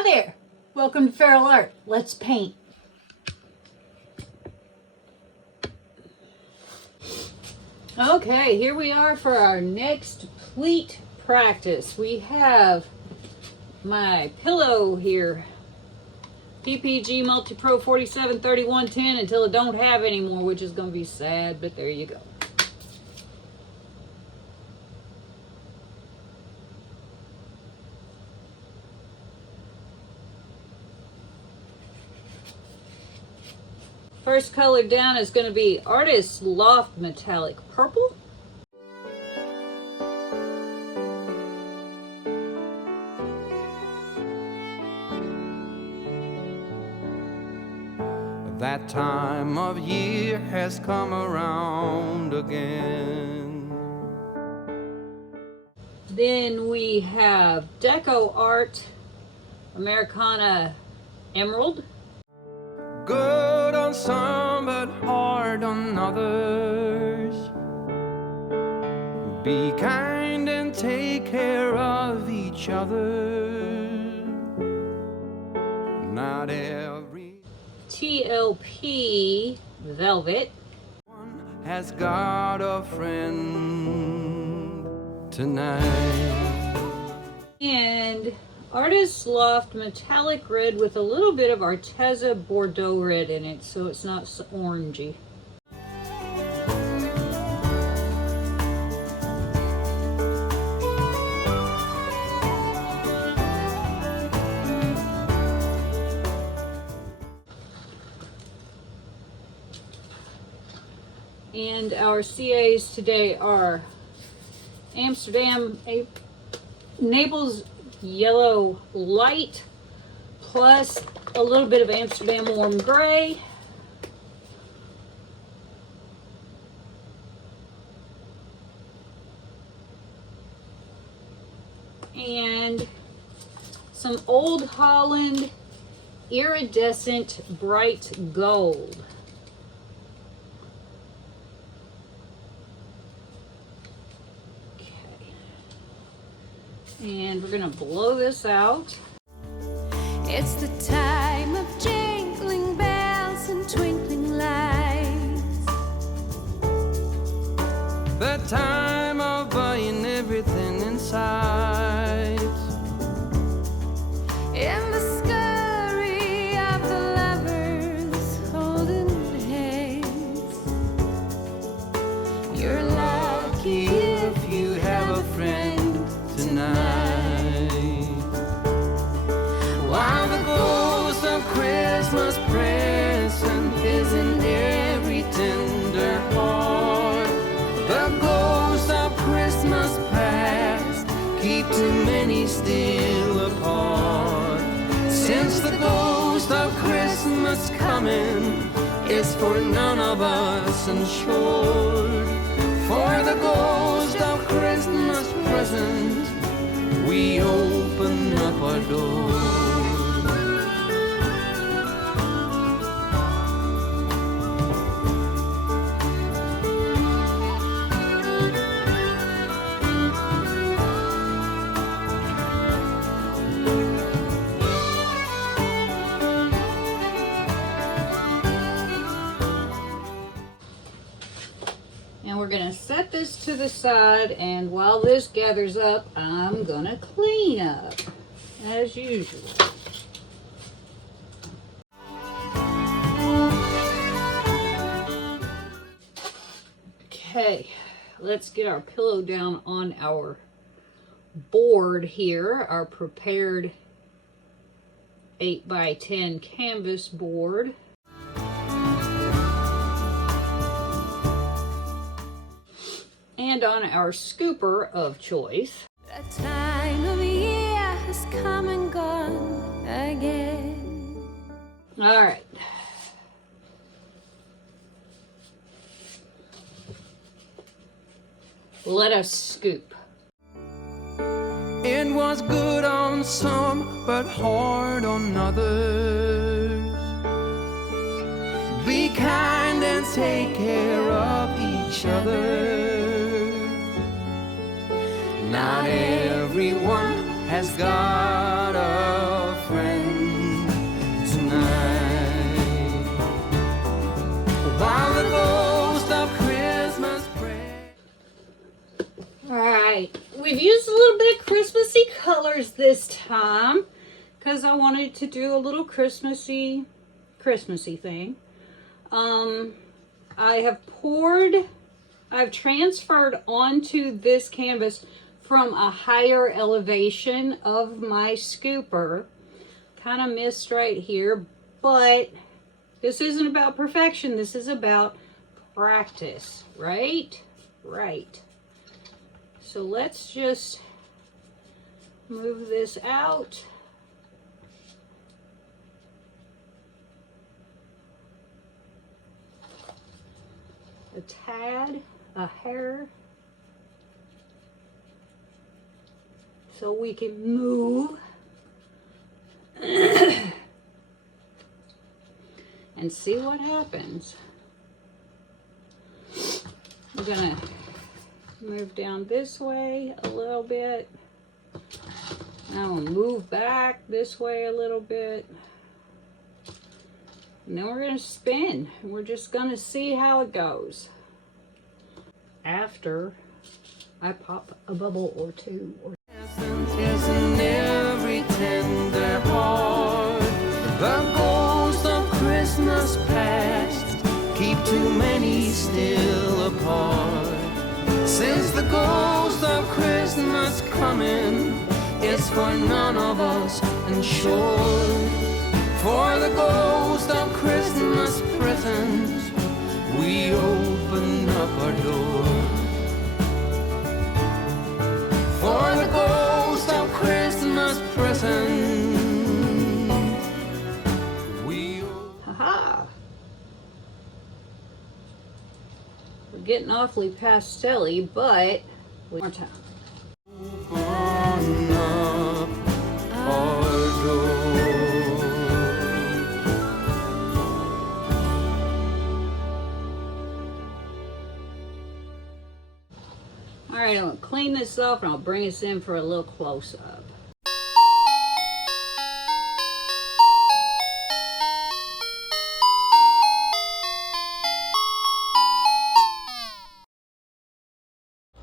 Hi there, welcome to Feral Art. Let's paint. Okay, here we are for our next pleat practice. We have my pillow here, PPG Multi-Pro 473110 until it don't have any more, which is going to be sad, but there you go. First color down is going to be Artist Loft Metallic Purple. That time of year has come around again. Then we have Deco Art Americana Emerald. Good on some but hard on others. Be kind and take care of each other. Not every TLP Velvet. one has got a friend tonight. And Artist Loft Metallic Red with a little bit of Arteza Bordeaux Red in it, so it's not so orangey. And our CAs today are Naples Yellow Light plus a little bit of Amsterdam Warm Gray. And some Old Holland Iridescent Bright Gold. And we're gonna blow this out. It's the time of jingling bells and twinkling lights. The time of buying everything in sight. In the scurry of the lovers holding hands. You're lucky if you have a friend tonight. While the ghost of Christmas present is in every tender heart, the ghost of Christmas past keep too many still apart. Since the ghost of Christmas coming is for none of us insured, for the ghost of Christmas present we open up our door. And we're gonna set this to the side, and while this gathers up, I'm gonna clean up, as usual. Okay, let's get our pillow down on our board here, our prepared 8x10 canvas board. And on our scooper of choice. That time of year has come and gone again. All right. Let us scoop. It was good on some, but hard on others. Be kind and take care of each other. Not everyone has got a friend colors this time because I wanted to do a little Christmassy thing. I've transferred onto this canvas from a higher elevation of my scooper. Kind of missed right here, but this isn't about perfection. This is about practice, right? Right. So let's just move this out. A tad, a hair, so we can move and see what happens. I'm gonna move down this way a little bit. Now we'll move back this way a little bit. And then we're gonna spin. We're just gonna see how it goes. After I pop a bubble or two. Is in every tender heart. The ghost of Christmas past keep too many still apart. Since the ghost of Christmas coming is for none of us insured. For the ghost of Christmas present, we open up our door. For the ghost of Christmas present, we open. Haha! We're getting awfully pastel-y, but one more time. Open up our door. Alright, I'm going to clean this off and I'll bring us in for a little close-up.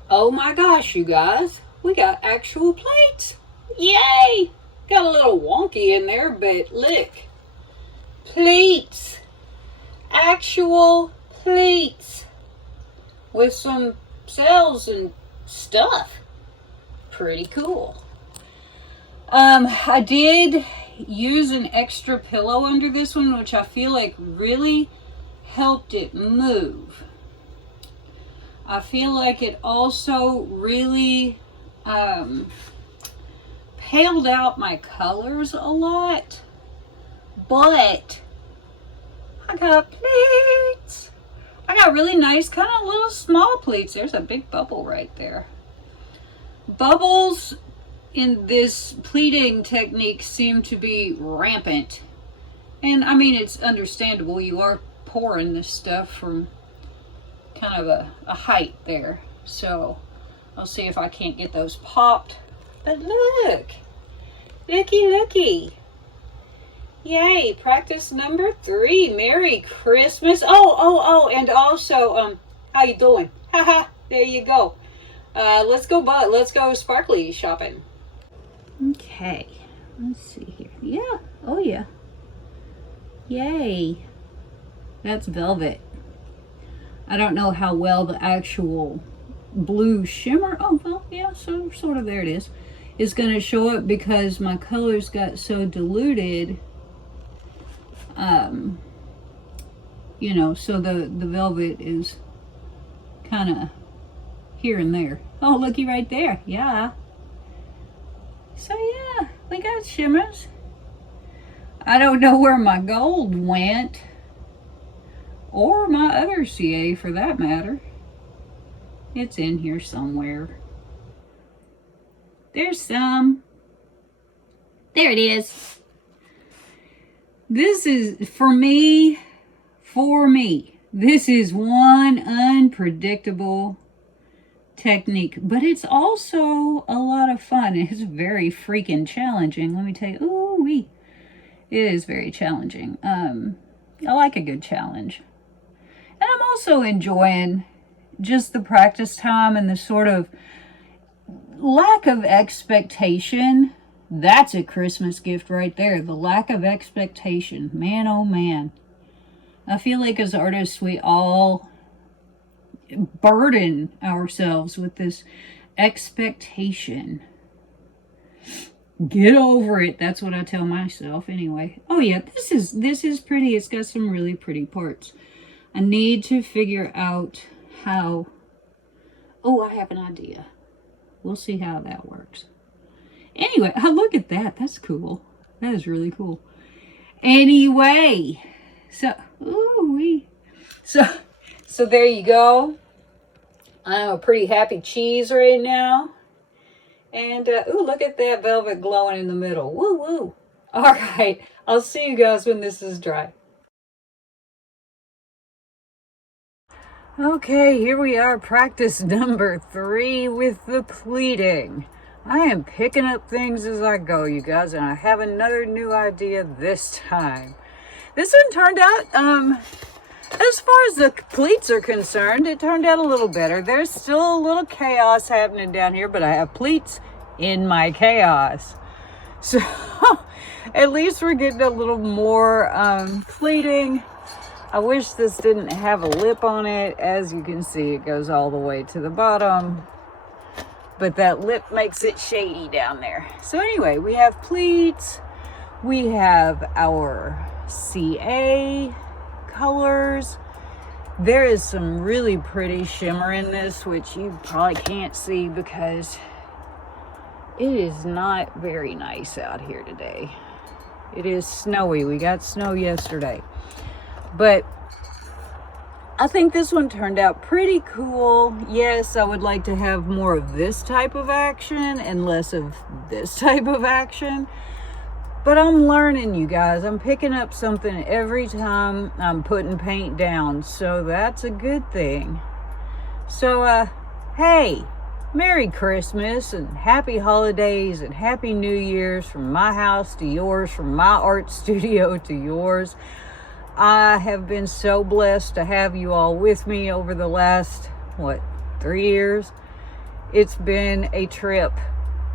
Oh my gosh, you guys. We got actual plates. Yay! Got a little wonky in there, but look. Pleats. Actual pleats. With some cells and stuff. Pretty cool. I did use an extra pillow under this one, which I feel like really helped it move. I feel like it also really paled out my colors a lot, but I got pleats. I got really nice kind of little small pleats. There's a big bubble right there. Bubbles in this pleating technique seem to be rampant. And I mean, it's understandable. You are pouring this stuff from kind of a height there. So I'll see if I can't get those popped. But look. Looky, looky. Yay, practice number 3. Merry Christmas. Oh, and also, how you doing? Haha, there you go. Let's go sparkly shopping. Okay, let's see here. Yeah, oh yeah. Yay. That's velvet. I don't know how well the actual blue shimmer, oh well, yeah, so sort of there it is going to show up because my colors got so diluted. You know, so the velvet is kind of here and there. Oh, looky right there. Yeah. So yeah, we got shimmers. I don't know where my gold went, or my other CA for that matter. It's in here somewhere. There's some. There it is. This is, for me, this is one unpredictable technique, but it's also a lot of fun. It's very freaking challenging. Let me tell you, ooh-wee. It is very challenging. I like a good challenge. And I'm also enjoying just the practice time and the sort of lack of expectation That's a Christmas gift right there. The lack of expectation. Man, oh man. I feel like as artists, we all burden ourselves with this expectation. Get over it. That's what I tell myself anyway. Oh yeah, this is pretty. It's got some really pretty parts. I need to figure out how. Oh, I have an idea. We'll see how that works. Anyway, oh, look at that. That's cool. That is really cool. Anyway, so there you go. I'm a pretty happy cheese right now. And, ooh, look at that velvet glowing in the middle. Woo, woo. All right. I'll see you guys when this is dry. Okay, here we are, practice number 3 with the pleating. I am picking up things as I go, you guys, and I have another new idea this time. This one turned out, as far as the pleats are concerned, it turned out a little better. There's still a little chaos happening down here, but I have pleats in my chaos. So, at least we're getting a little more pleating. I wish this didn't have a lip on it. As you can see, it goes all the way to the bottom. But that lip makes it shady down there. So anyway, we have pleats. We have our CA colors. There is some really pretty shimmer in this, which you probably can't see because it is not very nice out here today. It is snowy. We got snow yesterday. But I think this one turned out pretty cool. Yes, I would like to have more of this type of action and less of this type of action. But I'm learning, you guys. I'm picking up something every time I'm putting paint down. So that's a good thing. So, hey, Merry Christmas and Happy Holidays and Happy New Year's from my house to yours, from my art studio to yours. I have been so blessed to have you all with me over the last, 3 years? It's been a trip,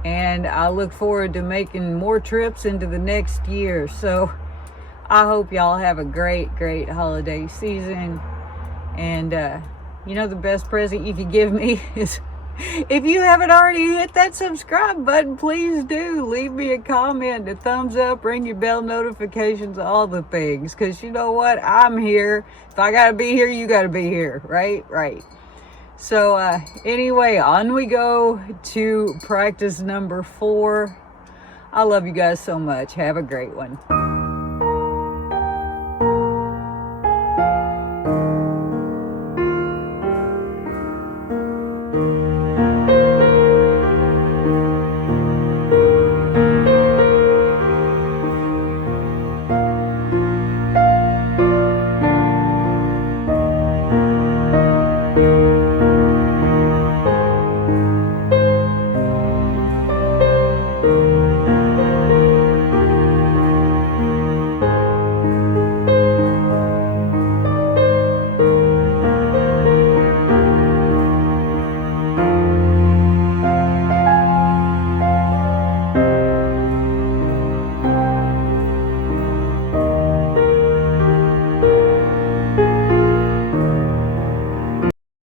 and I look forward to making more trips into the next year. So I hope y'all have a great, great holiday season. And, you know, the best present you could give me is, if you haven't already hit that subscribe button, please do. Leave me a comment, a thumbs up, ring your bell notifications, all the things. Because you know what? I'm here. If I got to be here, you got to be here. Right? Right. So anyway, on we go to practice number 4. I love you guys so much. Have a great one.